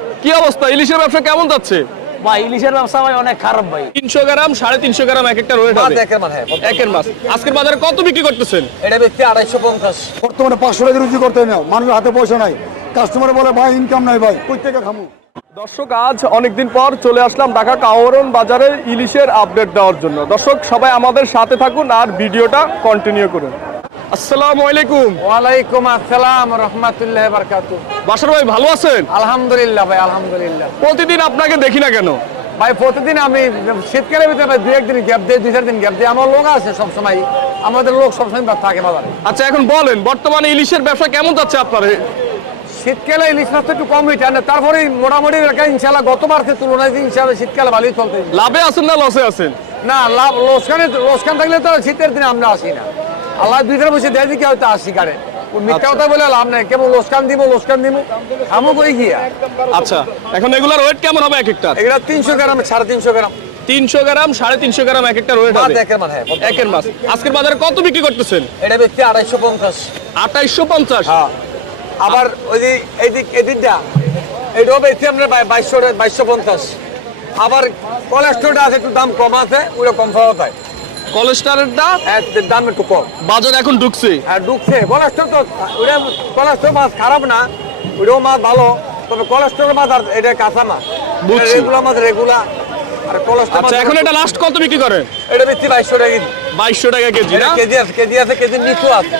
কি অবস্থা, ইলিশের ব্যবসা কেমন যাচ্ছে? ভাই ইলিশের ব্যবসা ভাই অনেক খারাপ ভাই। 300 গ্রাম 350 গ্রাম এক একটা রোয়েট হবে একের মাছ। আজকের বাজারে কত বিক্রি করতেছেন? এটা ব্যক্তি 250। বর্তমানে 500 টাকা রুজি করতে হয় না, মানুষের হাতে পয়সা নাই, কাস্টমার বলে ভাই ইনকাম নাই ভাই, কই থেকে খামু। দর্শক, আজ অনেকদিন পর চলে আসলাম ঢাকা কাওয়ারন বাজারে ইলিশের আপডেট দেওয়ার জন্য। দর্শক সবাই আমাদের সাথে থাকুন আর ভিডিওটা কন্টিনিউ করুন। আসসালামু আলাইকুম। ওয়ালাইকুম আসসালাম রাহমাতুল্লাহি ওয়া বারাকাতুহু। বাশার ভাই ভালো আছেন? আলহামদুলিল্লাহ ভাই, আলহামদুলিল্লাহ। প্রতিদিন আপনাকে দেখি না কেন? ভাই প্রতিদিন আমি শীতকালের ভিতরে ভাই 2-1 দিন গ্যাপ দেই, 2-4 দিন গ্যাপ দেই। আমার লোক আছে সব সময়, আমাদের লোক সব সময় থাকে বাজারে। আচ্ছা, এখন বলেন বর্তমানে ইলিশের ব্যবসা কেমন যাচ্ছে আপনার? শীতকালে ইলিশ মাছ একটু কম হইতে আর তারপরে মোটামুটি ইনশাআল্লাহ গতবারের তুলনায় ইনশাআল্লাহ শীতকালে ভালোই চলতে। লাভে আছেন না লসে আছেন? না, লাভ লোকসান থাকলে তো শীতের দিনে আমরা আসি না। আল্লাহ ভিতরে বসে দেয় দিকে হয়তো আসি কারে মিথ্যা কথা বলে লাভ নাই, কেবল লোকসান দিব আমও করি গিয়া। আচ্ছা, এখন এগুলার ওয়েট কেমন হবে এক একটা? এগুলা 300 গ্রাম 350 গ্রাম। 300 গ্রাম 350 গ্রাম এক একটা রোয়েট হবে একের মাছ। আজকের বাজারে কত বিক্রি করতেছেন? এটা ব্যক্তি 250। 2850। হ্যাঁ, আবার ওই যে এদিকটা এটাও ব্যক্তি আপনার 2250। আবার কোলেস্ট্রলটা আছে একটু দাম কম আছে, ওটা কম পাওয়া যায়। কোলেস্টেরলটা দাম একটু কম বাজার এখন ঢুকছে। আর ঢুকছে কোলেস্ট্রল তো ওটা কোলেস্ট্রল মাছ খারাপ না, ওটাও মাছ ভালো, তবে কোলেস্ট্রল মাছ আর এটা কাঁচা মাছ, বুঝছি। রেগুলার মাছ রেগুলার আর কোলেস্ট্রল। আচ্ছা, এখন এটা লাস্ট কত বিক্রি করেন? এটা ব্যক্তি 2200 টাকা কেজি। 2200 টাকা কেজি না? কেজি আছে কেজির নিচু আছে,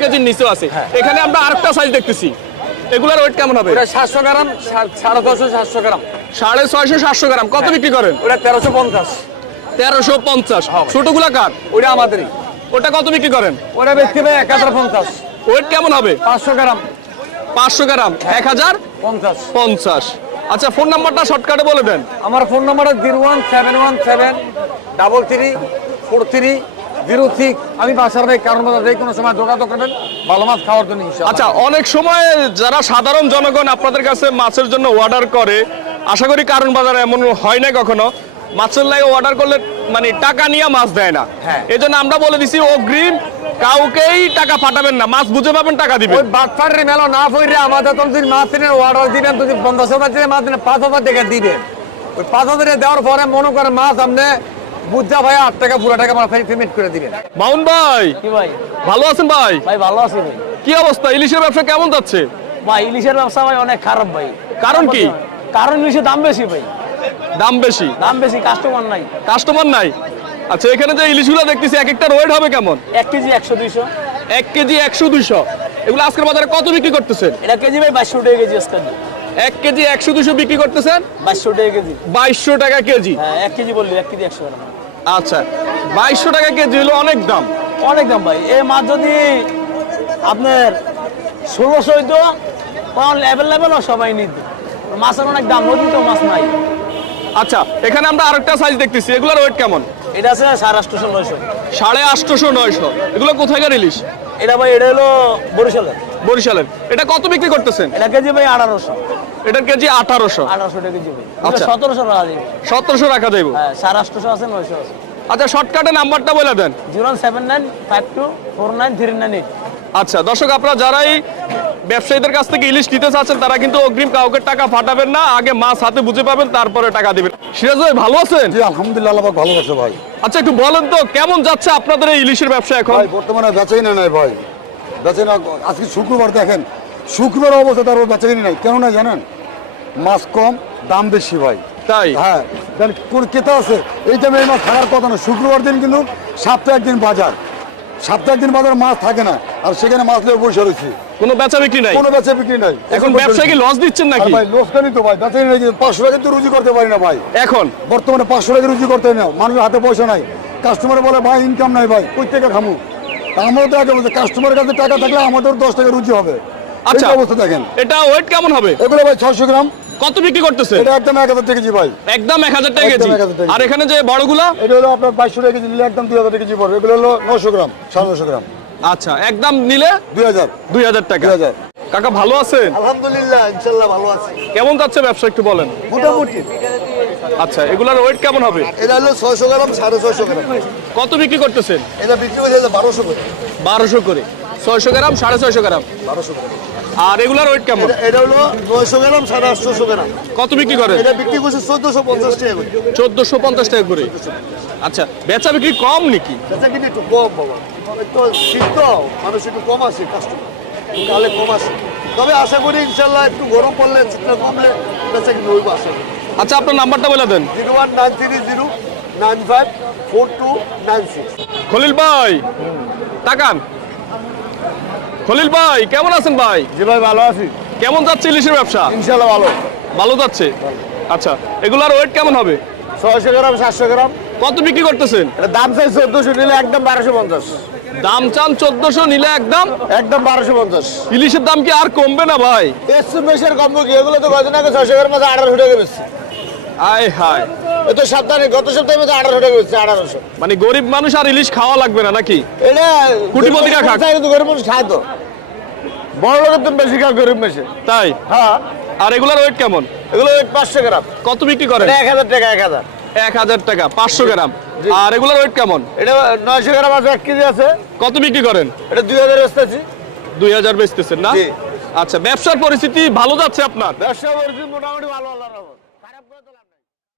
কেজির নিচে আছে। এখানে আমরা আরেকটা সাইজ দেখতেছি, এগুলার ওয়েট কেমন হবে? ওটা 700 গ্রাম 650 700 গ্রাম। 650 700 গ্রাম কত বিক্রি করেন? ওটা 1350। 1350। ছোটগুলা কার? ওটা আমাদেরই। ওটা কত বিক্রি করেন? ওটা ব্যক্তি ভাই 1050। ওয়েট কেমন হবে? 500 গ্রাম 500 গ্রাম 1050। আচ্ছা, ফোন নাম্বারটা শর্টকাটে বলে দেন। আমার ফোন নাম্বার 01717334303। আমি বাসার ভাই, কারণ যে কোনো সময় যোগাযোগ করবেন ভালো মাছ খাওয়ার জন্য ইনশাআল্লাহ। আচ্ছা, অনেক সময় যারা সাধারণ জনগণ আপনাদের কাছে মাছের জন্য অর্ডার করে, আশা করি কারণ বাজারে এমন হয় না কখনো, মাছের লাগে অর্ডার করলে মানে টাকা নিয়ে মাছ দেয় না। হ্যাঁ। এই জন্য আমরা বলে দিছি অগ্রিম কাউকেই টাকা পাঠাবেন না, মাছ বুঝে পাবেন টাকা দিবেন। ওই বাটফারের মেলা না পড়ে আমাদের তো যদি মাছের অর্ডার দিবেন, যদি 50,000 দিয়ে মাছ দিলে 5,000 টাকা দিবেন। ওই 5,000 দেওয়ার পরে মনে করেন মাছ আপনি বুঝা ভাই 8 টাকা পুরো টাকা পেমেন্ট করে দিবেন। মাউন ভাই কি ভাই? ভালো আছেন ভাই? ভাই ভালো আছি ভাই। কি অবস্থা, ইলিশের ব্যবসা কেমন যাচ্ছে? ভাই ইলিশের ব্যবসা ভাই অনেক খারাপ ভাই। কারণ কি? কারণ ইলিশের দাম বেশি ভাই। দাম বেশি? কাস্টমার নাই। কাস্টমার নাই। আচ্ছা, এখানে যে ইলিশগুলো দেখতেছি এক একটা ওয়েট হবে কেমন? 1 কেজি 100-200। 1 কেজি 100-200। এগুলো আজকের বাজারে কত বিক্রি করতেছেন? এটা কেজি ভাই 2200 টাকা কেজি আজকে। 1 কেজি 100-200 বিক্রি করতেছেন? 2200 টাকা কেজি। 2200 টাকা কেজি। হ্যাঁ, 1 কেজি বললি 1 কেজি 100 গ্রাম। আচ্ছা, 2200 টাকা কেজি হলো অনেক দাম। অনেক দাম ভাই। এই মাছ যদি আপনার 1600 হইতো তাহলে অ্যাভেলেবেল সবাই নিত। মাছের অনেক দাম, নদীতে মাছ নাই। আচ্ছা, এখানে আমরা আরেকটা সাইজ দেখতেছি, এগুলোর ওয়েট কেমন? এটা আছে 850-900। 850-900। এগুলো কোথাকার ইলিশ? এটা ভাই এটা হলো বরিশালের। বরিশালের। এটা কত বিক্রি করতেছেন? এটা কেজি ভাই 1800। এটার কেজি 1800। 1800 টাকা কেজি ভাই। আচ্ছা। 1700 টাকা দিই। 1700 রাখা যাইব। হ্যাঁ, 850 আছে 900 আছে। আচ্ছা, শর্টকাটে নাম্বারটা বলে দেন। 07952493998। আচ্ছা দর্শক, আপনারা যারাই ব্যবসায়ীদের কাছ থেকে ইলিশ নিতে চাচ্ছেন তারা কিন্তু অগ্রিম কাউকে টাকা পাঠাবেন না, আগে মাছ হাতে বুঝে পাবেন তারপরে টাকা দিবেন। সিরাজ ভাই ভালো আছেন? জি আলহামদুলিল্লাহ, আল্লাহ পাক ভালোবাসে ভাই। আচ্ছা, একটু বলেন তো কেমন যাচ্ছে আপনাদের এই ইলিশের ব্যবসা এখন? ভাই বর্তমানে বেচাই না নাই ভাই, বেচাই না। আজকে শুক্রবার দেখেন, শুক্রবার অবস্থা তার বেচাই নাই, কেন না জানেন? মাছ কম, দাম বেশি ভাই। তাই? হ্যাঁ, কারণ কোন ক্রেতা আছে এই টাইমে এই মাছ থাকার কথা না। শুক্রবার দিন কিন্তু সপ্তাহে একদিন বাজার, সপ্তাহে একদিন বাজার মাছ থাকে না, আর সেখানে মাছ নিয়ে বসে রয়েছে, কোনো বেচা বিক্রি নাই। কোনো বেচা বিক্রি নাই। এখন ব্যবসায়ী কি লস দিচ্ছেন নাকি? ভাই লোকসানই তো ভাই, বেচাই নাই। 500 টাকা তো রুজি করতে পারি না ভাই। এখন বর্তমানে 500 টাকা রুজি করতে হয় না, মানুষের হাতে পয়সা নাই, কাস্টমার বলে ভাই ইনকাম নাই ভাই, কই থেকে খামু। আমারও তো আগে বলছে কাস্টমারের কাছে টাকা থাকলে আমাদের 10 টাকা রুজি হবে। আচ্ছা, এই অবস্থা দেখেন। এটা ওয়েট কেমন হবে? এগুলো ভাই 600 গ্রাম। কত বিক্রি করতেছে? এটা একদম 1000 টাকা কেজি ভাই। একদম 1000 টাকা কেজি। একদম 1000 টাকা। আর এখানে যে বড়গুলা এটা হলো আপনার 2200 টাকা কেজি নিলে একদম 2000 টাকা কেজি পড়বে। এগুলো হলো 900 গ্রাম 950 গ্রাম। আচ্ছা, একদম নিলে 2000 টাকা। 2000। কাকা ভালো আছেন? আলহামদুলিল্লাহ, ইনশাআল্লাহ ভালো আছি। কেমন যাচ্ছে ব্যবসা একটু বলেন। মোটামুটি। আচ্ছা, এগুলার ওয়েট কেমন হবে? এটা হলো 600 গ্রাম 650 গ্রাম। কত বিক্রি করতেছেন? এটা বিক্রি হয়ে যায় 1200 করে। 1200 করে। 600 গ্রাম 650 গ্রাম। আর রেগুলার ওয়েট কেমন? এটা হলো 900 গ্রাম 850 গ্রাম। কত বিক্রি করেন? এটা বিক্রি করছে 1450 টাকা করে। 1450 টাকা করে। আচ্ছা, বেচা বিক্রি কম নাকি? বেচা কিনে একটু কম বাবা, একটু শীত তো মানুষ একটু কম আছে, কাস্টমার কালে কম আছে। তবে আশা করি ইনশাল্লাহ একটু গরম পড়লে শীতটা কমলে বেচা কিনে হইব আশা করি। আচ্ছা, আপনার নাম্বারটা বলে দেন। 01930954296। খলিল ভাই তাকান। খলিল ভাই কেমন আছেন ভাই? জি ভাই, ভালো আছি কেমন যাচ্ছে ইলিশের ব্যবসা? ইনশাল্লাহ ভালো। ভালো যাচ্ছে। আচ্ছা, এগুলার ওয়েট কেমন হবে? 600 গ্রাম 700 গ্রাম। কত বিক্রি করতেছেন? এটা দাম চাই 1400, নিলে একদম 1250। দাম চান 1400, নিলে একদম একদম 1250। ইলিশের দাম কি আর কমবে না ভাই? এসএমএসের কম্বো কি এগুলো তো কদিন আগে 600 গ্রাম মাঝে 1800 টাকা বেচছে। আয় হায়, এ তো সপ্তাহে গত সপ্তাহে মধ্যে 1800 টাকা বেচছে। 1800। মানে গরিব মানুষ আর ইলিশ খাওয়া লাগবে না নাকি? এটা কোটিপতিরা খাক। কিন্তু গরিব মানুষ খায় তো, বড় লোকের তো বেশি খায়, গরিব বেশি। তাই? হ্যাঁ। আর এগুলার ওয়েট কেমন? এগুলো 500 গ্রাম। কত বিক্রি করেন? এটা 1000 টাকা। 1000 1000 টাকা 500 গ্রাম। আর এগুলার ওয়েট কেমন? এটা 900 গ্রাম আছে, 1 কেজি আছে। কত বিক্রি করেন? এটা 2000 বেচতেছি। 2000 বেচতেছেন না? জি। আচ্ছা, ব্যবসার পরিস্থিতি ভালো যাচ্ছে আপনার? ব্যবসা করেছি মোটামুটি ভালো। আল্লাহর রহমতে।